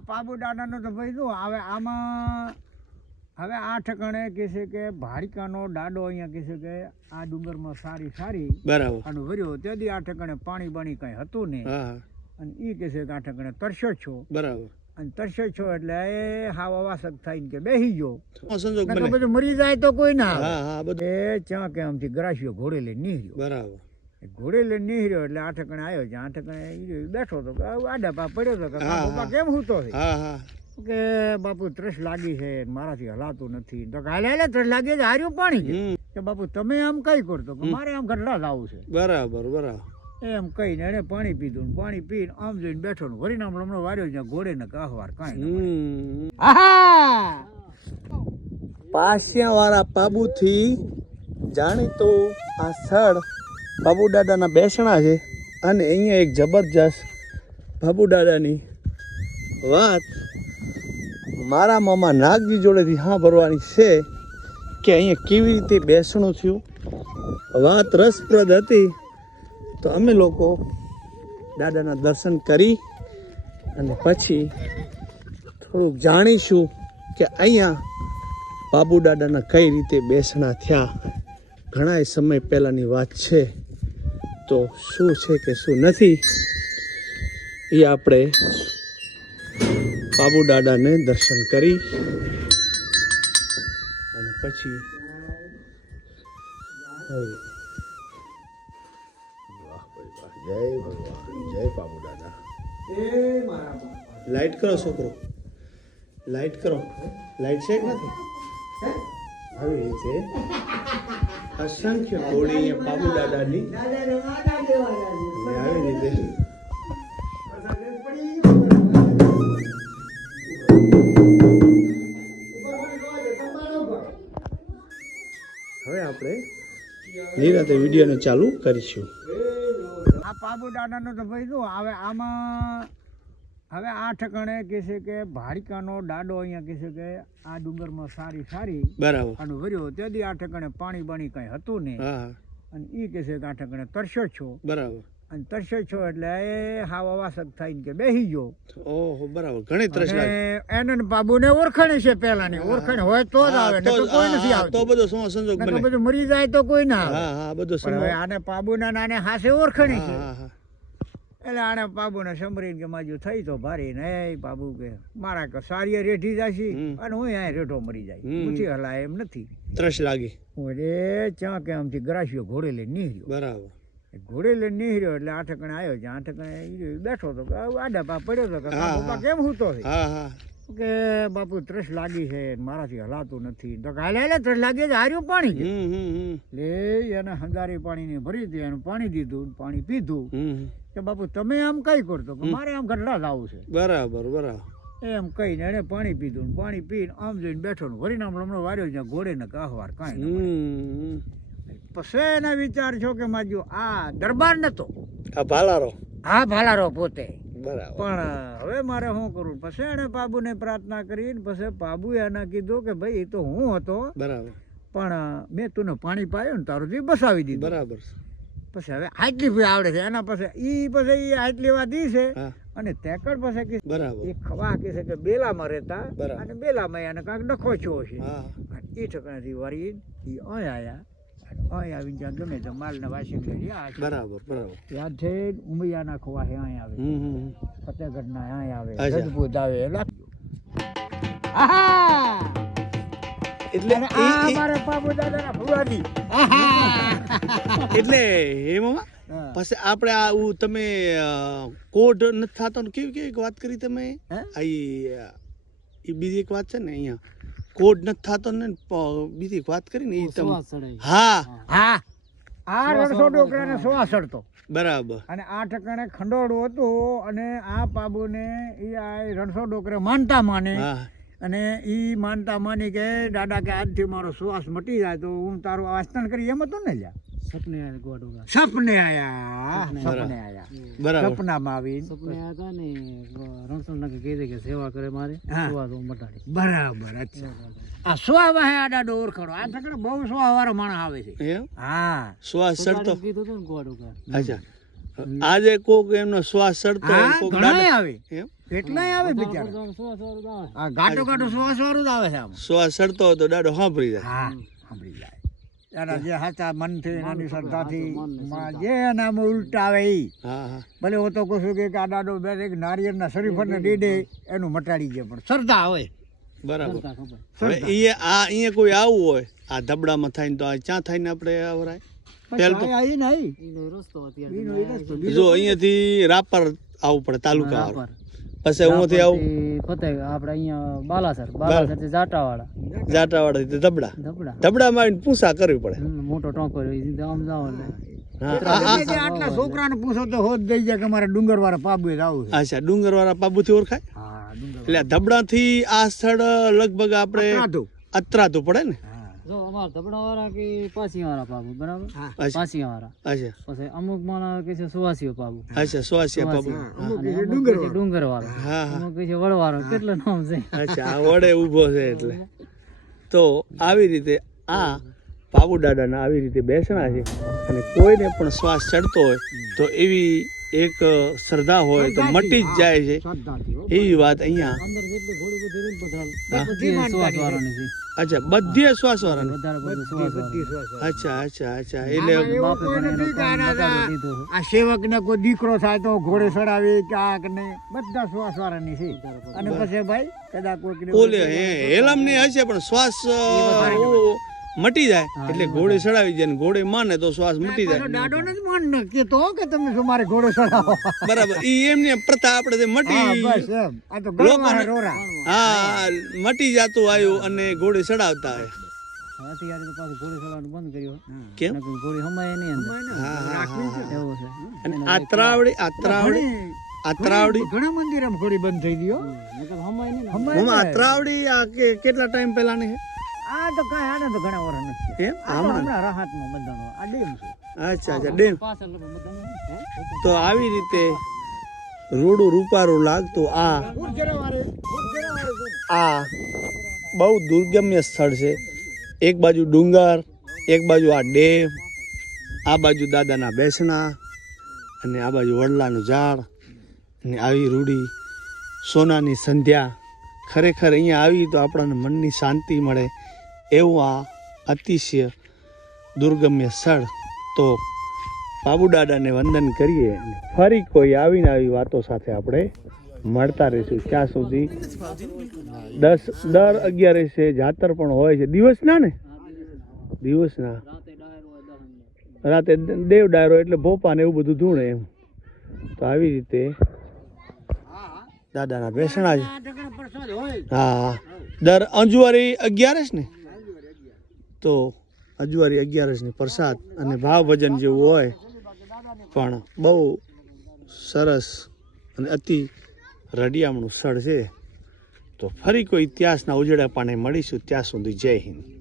આ પાબુ દાદાનો તો ભાઈ શું હવે આમાં હવે આ ઠકાણે કહે છે કે ભાડિકાનો દાડો અહીંયા કહે છે કે આ ડુંગરમાં સારી સારી બરાબર. આનું વર્યો તેથી આ ઠકાણે પાણી બાણી કંઈ હતું નહીં. અને એ કહે છે કે આ ઠકાણે તરસ્યો છો. બરાબર. અને તરસ્યો છો એટલે એ હાવ અવાસક થઈને કે બેસી ગયો. સંજોગ બધું મરી જાય તો કોઈ ના એ ચા કે આમથી ગ્રાસીઓ ઘોડે લઈને નીકળ્યો બરાબર. ઘોડે લઈને નીકળ્યો એટલે આઠ કણે આવ્યો છે આઠ ઈ બેઠો હતો આડા પા પડ્યો હતો કે હા, કેમ હૂતો છે કે બાપુ ત્રસ લાગી છે મારાથી હલાતું નથી. તો હાલે હાલે ત્રસ લાગી છે હાર્યું પાણી કે બાપુ તમે આમ કઈ કરતો? કે મારે આમ ગઢડા લાવવું છે. બરાબર બરાબર. એમ કહીને એને પાણી પીધું ને પાણી પીને આમ જોઈને બેઠો ને વળી નામ હમણાં વાર્યો છે ઘોડે ને કહવાર કાંઈ ના વાળા પાબુથી જાણીતો આ સ્થળ બાબુ દાદાના બેસણા છે અને અહીંયા એક જબરજસ્ત બાબુ દાદાની વાત મારા મામા નાગજી જોડેથી હા ભરવાની છે કે અહીંયા કેવી રીતે બેસણું થયું. વાત રસપ્રદ હતી. તો અમે લોકો દાદાના દર્શન કરી અને પછી થોડુંક જાણીશું કે અહીંયા બાબુ દાદાના કઈ રીતે બેસણા થયા. ઘણા સમય પહેલાંની વાત છે. તો શું છે કે શું નથી એ આપણે બાબુ દાદાને દર્શન કરી અને પછી જય ભગવાન જય બાબુ દાદા. લાઈટ કરો છોકરો લાઈટ કરો. લાઈટ છે કે નથી? આવી રીતે અસંખ્ય કોળી અહીંયા બાબુ દાદાની આવી રીતે હવે આપણે નિરાતે વિડીયોને ચાલુ કરીશું. આ પાબુ દાદાનો તો ભાઈ શું હવે આમાં હવે આ ઠકાણે કહે છે કે ભાડિકાનો ડાડો અહીંયા કહે છે કે આ ડુંગરમાં સારી સારી બરાબર. આનું વર્યો. તેથી આ ઠકાણે પાણી બાણી કઈ હતું નહીં. અને એ કહે છે કે આ ઠકાણે તરસો છો. બરાબર. અને તરસો છો એટલે એ હાવ અવાસક થઈને કે બેહી ગયો. ઓહો બરાબર. ઘણી તરસ લાગે અને એને ને બાબુને ઓળખાણ છે પેલાની ઓળખાણ હોય તો જ આવે તો કોઈ નથી આવતો. તો બધો સમા સંજોગ બને? બધું મરી જાય તો કોઈ ના હા હા બધો સમા આને પાબુના નાને હાસે ઓળખાણી છે. હા હા. એટલે આને બાબુને સંભળીને કે માજુ થઈ તો ભારી ને એ બાબુ કે મારા કે સારી રેઠી જાશી અને હું અહીંયા રેઢો મરી જાય. ઊંચી હલાય એમ નથી. ત્રસ લાગી. હું રે ચા કે આમથી ગ્રાસીઓ ઘોડે લઈને નીહર્યો. બરાબર. ઘોડે લઈને નીહર્યો એટલે આઠકણે ઠકણે આવ્યો છે આઠકણે ઠકણે બેઠો તો આડા પા પડ્યો તો કે કેમ હું તો હા હા. કે બાપુ ત્રસ લાગી છે મારાથી હલાતું નથી. તો હાલે હાલે ત્રસ લાગી છે હાર્યું પાણી લે એને હંગારી પાણીની ભરી દીધી એનું પાણી દીધું પાણી પીધું. કે બાપુ તમે આમ કઈ કરતો કે મારે આમ ગઢડા લાવવું છે. બરાબર બરાબર. એમ કહીને એને પાણી પીધું પાણી પીને આમ જોઈને બેઠો ને વળી નામ હમણાં વાર્યો છે ઘોડે ને કહવાર કાંઈ પછી એના વિચાર છો કે માજ્યો આ દરબાર નતો. આ ભાલારો. હા ભાલારો પોતે. પણ હવે મારે શું કરવું પછી એને બાબુને પ્રાર્થના કરીને પછી બાબુએ એને કીધું કે ભાઈ એ તો હું હતો. બરાબર. પણ મેં તું પાણી પાયું ને તારું જીવ બસાવી દીધું. બરાબર. પછી હવે આટલી ભાઈ આવડે છે. એના પછી ઈ પછી એ આટલી વાત છે. અને તેકડ પછી કે બરાબર. એ ખવા કે છે કે બેલામાં રહેતા અને બેલામાં એને કાંક ડખો છો છે. એ ઠકાણાથી વળી એ અહીં આયા. અને અહીં આવીને જ્યાં ગમે તે માલને વાસી રહ્યા બરાબર બરાબર. ત્યાં છે ઉમૈયાના ખવા અહીં આવે. હમ હમ ફતેહગઢના અહીં આવે. રજપૂત આવે એટલે અમારા બાબુ દાદાના ભુવાજી. એટલે હે મામા? પછી આપણે આ તમે કોડ નથી થતો કેવી કેવી વાત કરી તમે? આ બીજી એક વાત છે ને અહીંયા. કોડ નથી થતો ને બીજી વાત કરી ને ઈ તમે હા. હા. આ રણસો ડોકરાને શ્વાસ સડતો બરાબર. અને આ ઠકાણે ખંડોળું હતું અને આ બાબુને એ આ રણસો ડોકરે માનતા માને. અને એ માનતા માની કે દાદા કે આજથી મારો શ્વાસ મટી જાય તો હું તારું આસ્તન કરી. એમ હતું ને લ્યા. સપને આયા ગોડોગા. સપને આયા સપને આયા. બરાબર. સપનામાં આવી સપને આયા હતા ને રણસલ ના કહી દે કે સેવા કરે મારે સુવા તો મટાડી બરાબર અચ્છા. આ સુવા હે આડા ડોર ખડો. આ ઠકડે બહુ સુવા વાળો માણસ આવે છે. હા. સુવા સડતો? કીધું તો ગોડ ઉગા અચ્છા. આજે કોક એમનો શ્વાસ ચડતો કોક ઘણાય આવે. એમ? કેટલાય આવે બિચારા. સુવાસ વાળું આ ગાટો ગાટો શ્વાસ વાળું જ આવે છે આમ. શ્વાસ ચડતો હોય તો દાડો સાંભળી જાય. હા સાંભળી જાય. એના જે સાચા મનથી એનાની શ્રદ્ધાથી જે એનામાં ઉલટા આવે એ હા હા. ભલે હું તો કહું છું કે આ દાડો બે એક નારિયેળના શરીફરને દીડે એનું મટાડી જાય પણ શ્રદ્ધા હોય બરાબર. હવે એ આ અહીંયા કોઈ આવવું હોય આ ધબડામાં થાય ને તો આ ક્યાં ને આપણે આવરાય પહેલ તો પછી આ નહીં. ઈનો રસ્તો અત્યારે ઈનો ઈ રસ્તો. જો અહીંયાથી રાપર આવવું પડે તાલુકા રાપર. પછી અહીંયાથી આવું? રાપરથી ફતેહ આપણે અહીંયા બાલાસર બાલાસરથી જાટાવાળા જાટાવાડાથી ધબડા. ધબડા. ધબડા માં પૂસા કરવી પડે. મોટો ટોંકો આમ જાવ હા. આટલા છોકરાને પૂછો તો હોત દઈ જાય કે મારે ડુંગરવાળા પાબુ આવું છે. અચ્છા ડુંગરવાળા પાબુથી ઓળખાય? એટલે આ ધબડાથી આ સ્થળ લગભગ આપણે. અત્રાતું પડે ને? હા. જો અમારા ધબડા વાળા કે પાછી વાળા પાબુ બરાબર? પાસી પાછી વાળા અચ્છા પછી અમુક માણસ કે છે સુવાસીઓ પાબુ. અચ્છા સુવાસીઓ પાબુ. અમુક કે ડુંગર વાળા ડુંગર વાળા અમુક કે છે વડવાળો કેટલા નામ છે. અચ્છા આ વડે ઊભો છે એટલે. તો આવી રીતે આ પાબુ દાદાના આવી રીતે બેસણા છે અને કોઈને પણ શ્વાસ ચડતો હોય તો એવી એક શ્રદ્ધા હોય તો મટી જ જાય છે. એવી વાત અહીંયા. અચ્છા બધું શ્વાસ અચ્છા અચ્છા અચ્છા. એટલે આ- સેવક ને કોઈ દીકરો થાય તો ઘોડે ચડાવે ક્યાંક ને નહીં. બધા શ્વાસ વાળાની છે. અને પછી ભાઈ કદાચ કોઈક ઓલે હે હેલમની હશે પણ શ્વાસ મટી જાય. એટલે ઘોડે ચડાવી જાય ને ઘોડે માને તો શ્વાસ મટી જાય. દાડો નથી માન કે તો કે તમે શું મારે ઘોડો ચડાવો? બરાબર. ઈ એમને પ્રથા આપણે તે મટી બસ એમ. આ તો ગળવા રોરા. હા મટી જાતું આવ્યું અને ઘોડે ચડાવતા હે અત્યારે તો પાછું ઘોડી ચલાવવાનું બંધ કર્યું કેમ? ઘોડી હમાય નહીં અંદર. હા હા હા એવું છે. અને આ ત્રાવડી આ ત્રાવડી આ ત્રાવડી ઘણા મંદિર આમ ઘોડી બંધ થઈ ગયો હમાય નહીં હમાય આ ત્રાવડી આ કે કેટલા ટાઈમ પહેલાની આ તો કાંઈ આને તો ઘણા વર નથી એમ? હમણાં રાહતમાં બધાનો આ ડેમ છે. અચ્છા અચ્છા ડેમ? તો આવી રીતે રૂડું રૂપારું લાગતું આ આ બહુ દુર્ગમ્ય સ્થળ છે. એક બાજુ ડુંગર એક બાજુ આ ડેમ આ બાજુ દાદાના બેસણા અને આ બાજુ વડલાનું ઝાડ અને આવી રૂડી સોનાની સંધ્યા. ખરેખર અહીંયા આવી તો આપણને મનની શાંતિ મળે. એવું આ અતિશય દુર્ગમ્ય સ્થળ તો બાબુ દાદાને વંદન કરીએ ફરી કોઈ આવીને આવી વાતો સાથે આપણે મળતા રહીશું. ત્યાં સુધી? દસ દર અગિયારે છે જાતર પણ હોય છે. દિવસના ને? દિવસના. રાતે દેવ ડાયરો એટલે ભોપા ને એવું બધું ધૂણે એમ. તો આવી રીતે દાદાના બેસણા હોય હા હા. દર અંજવારી અગિયારસ ને? તો અજવારી અગિયારસની પ્રસાદ અને ભાવ ભજન જેવું હોય, પણ બહુ સરસ અને અતિ રડિયામણું સ્થળ છે. તો ફરી કોઈ ઇતિહાસના ઉજળા પાને મળીશું. ત્યાં સુધી જય હિન્દ.